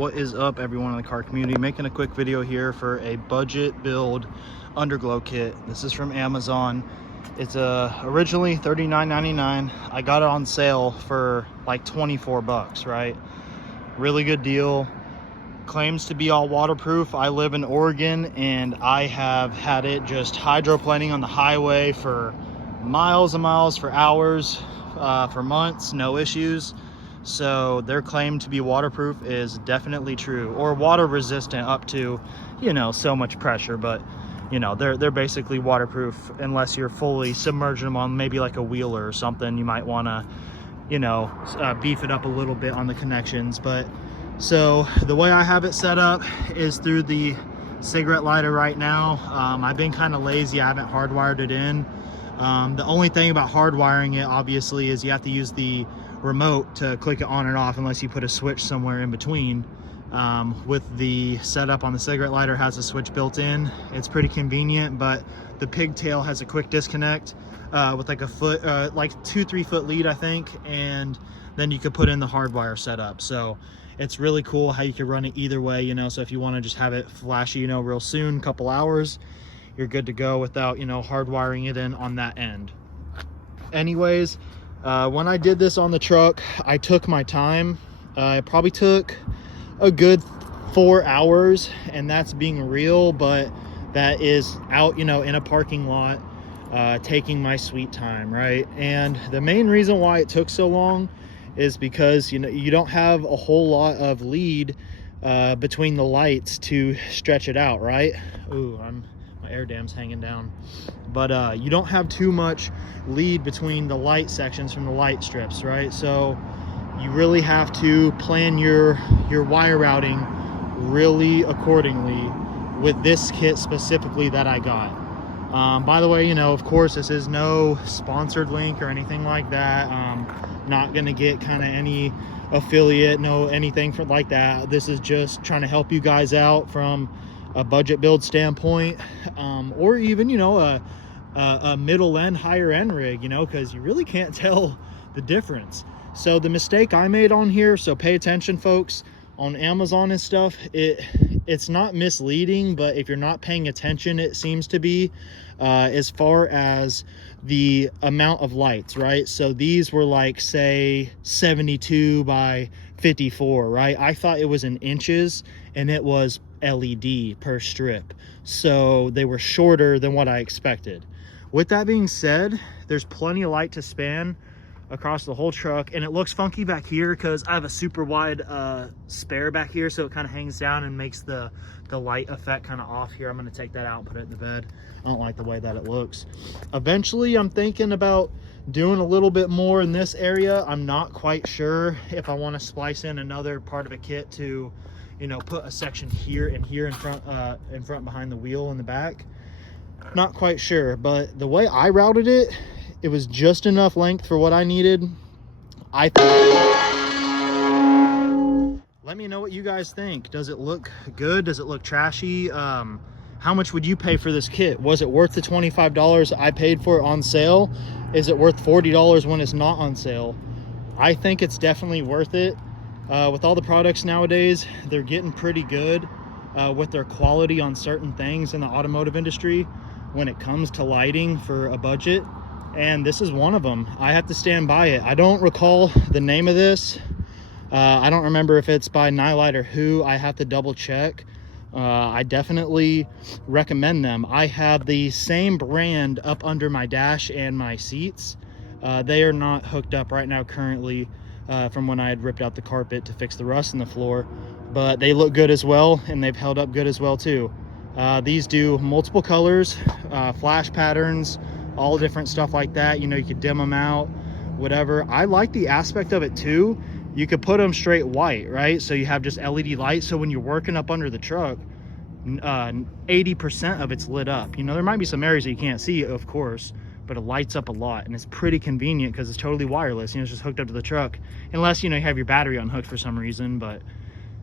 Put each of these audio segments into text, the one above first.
What is up, everyone in the car community? Making a quick video here for a budget build underglow kit. This is from Amazon. It's originally $39.99. I got it on sale for like 24 bucks, right? Really good deal. Claims to be all waterproof. I live in Oregon and I have had it just hydroplaning on the highway for miles and miles, for hours, for months, no issues. So their claim to be waterproof is definitely true, or water resistant up to, you know, so much pressure. But you know, they're basically waterproof unless you're fully submerging them on maybe like a wheeler or something. You might want to, you know, beef it up a little bit on the connections. But so the way I have it set up is through the cigarette lighter right now. I've been kind of lazy. I haven't hardwired it in. The only thing about hardwiring it, obviously, is you have to use the remote to click it on and off unless you put a switch somewhere in between. With the setup on the cigarette lighter, has a switch built in. It's pretty convenient, but the pigtail has a quick disconnect with like a foot, like 2-3 foot lead, I think, and then you could put in the hardwire setup. So it's really cool how you can run it either way, you know. So if you want to just have it flashy, you know, real soon, couple hours, you're good to go without, you know, hardwiring it in on that end. Anyways, when I did this on the truck, I took my time. It probably took a good 4 hours, and that's being real, but that is out, you know, in a parking lot, taking my sweet time, right? And the main reason why it took so long is because, you know, you don't have a whole lot of lead between the lights to stretch it out, right? Ooh, my air dam's hanging down. But you don't have too much lead between the light sections from the light strips, right? So you really have to plan your wire routing really accordingly with this kit specifically that I got. By the way, you know, of course, this is no sponsored link or anything like that. Not gonna get kind of any affiliate, no anything like that. This is just trying to help you guys out from a budget build standpoint, or even, you know, a middle end, higher end rig, you know, because you really can't tell the difference. So the mistake I made on here, so pay attention, folks, on Amazon and stuff, it's not misleading, but if you're not paying attention, it seems to be, as far as the amount of lights, right? So these were like, say, 72 by 54, right? I thought it was in inches, and it was LED per strip, so they were shorter than what I expected. With that being said, there's plenty of light to span across the whole truck, and it looks funky back here because I have a super wide spare back here, so it kind of hangs down and makes the light effect kind of off here. I'm going to take that out and put it in the bed. I don't like the way that it looks. Eventually, I'm thinking about doing a little bit more in this area. I'm not quite sure if I want to splice in another part of a kit to, you know, put a section here and here in front behind the wheel in the back. Not quite sure, but the way I routed it, it was just enough length for what I needed. Let me know what you guys think. Does it look good? Does it look trashy? How much would you pay for this kit? Was it worth the $25 I paid for it on sale? Is it worth $40 when it's not on sale? I think it's definitely worth it. With all the products nowadays, they're getting pretty good with their quality on certain things in the automotive industry when it comes to lighting for a budget, and this is one of them. I have to stand by it. I don't recall the name of this. I don't remember if it's by Nunley or who. I have to double check. I definitely recommend them. I have the same brand up under my dash and my seats. They are not hooked up right now currently, from when I had ripped out the carpet to fix the rust in the floor, but they look good as well, and they've held up good as well too. These do multiple colors, flash patterns, all different stuff like that. You know, you could dim them out, whatever. I like the aspect of it too. You could put them straight white, right? So you have just LED lights, so when you're working up under the truck, 80% of it's lit up. You know, there might be some areas that you can't see, of course, but it lights up a lot, and it's pretty convenient because it's totally wireless. You know, it's just hooked up to the truck, unless, you know, you have your battery unhooked for some reason. But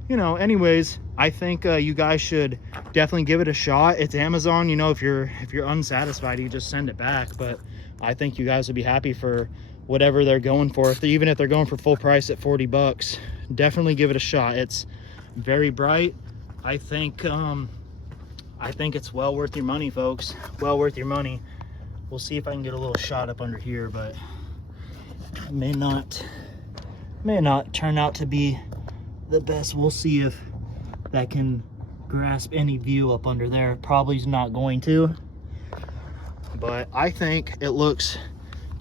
you know, anyways, I think you guys should definitely give it a shot. It's Amazon. You know, if you're unsatisfied, you just send it back. But I think you guys would be happy for whatever they're going for. Even if they're going for full price at 40 bucks, definitely give it a shot. It's very bright. I think it's well worth your money, folks. Well worth your money. We'll see if I can get a little shot up under here, but it may not turn out to be the best. We'll see if that can grasp any view up under there. Probably is not going to, but I think it looks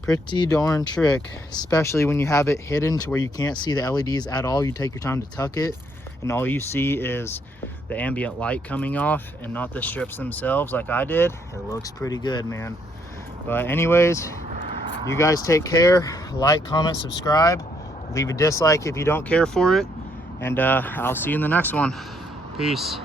pretty darn trick, especially when you have it hidden to where you can't see the LEDs at all. You take your time to tuck it and all you see is the ambient light coming off and not the strips themselves like I did. It looks pretty good, man. But anyways, you guys take care. Like, comment, subscribe. Leave a dislike if you don't care for it. And I'll see you in the next one. Peace.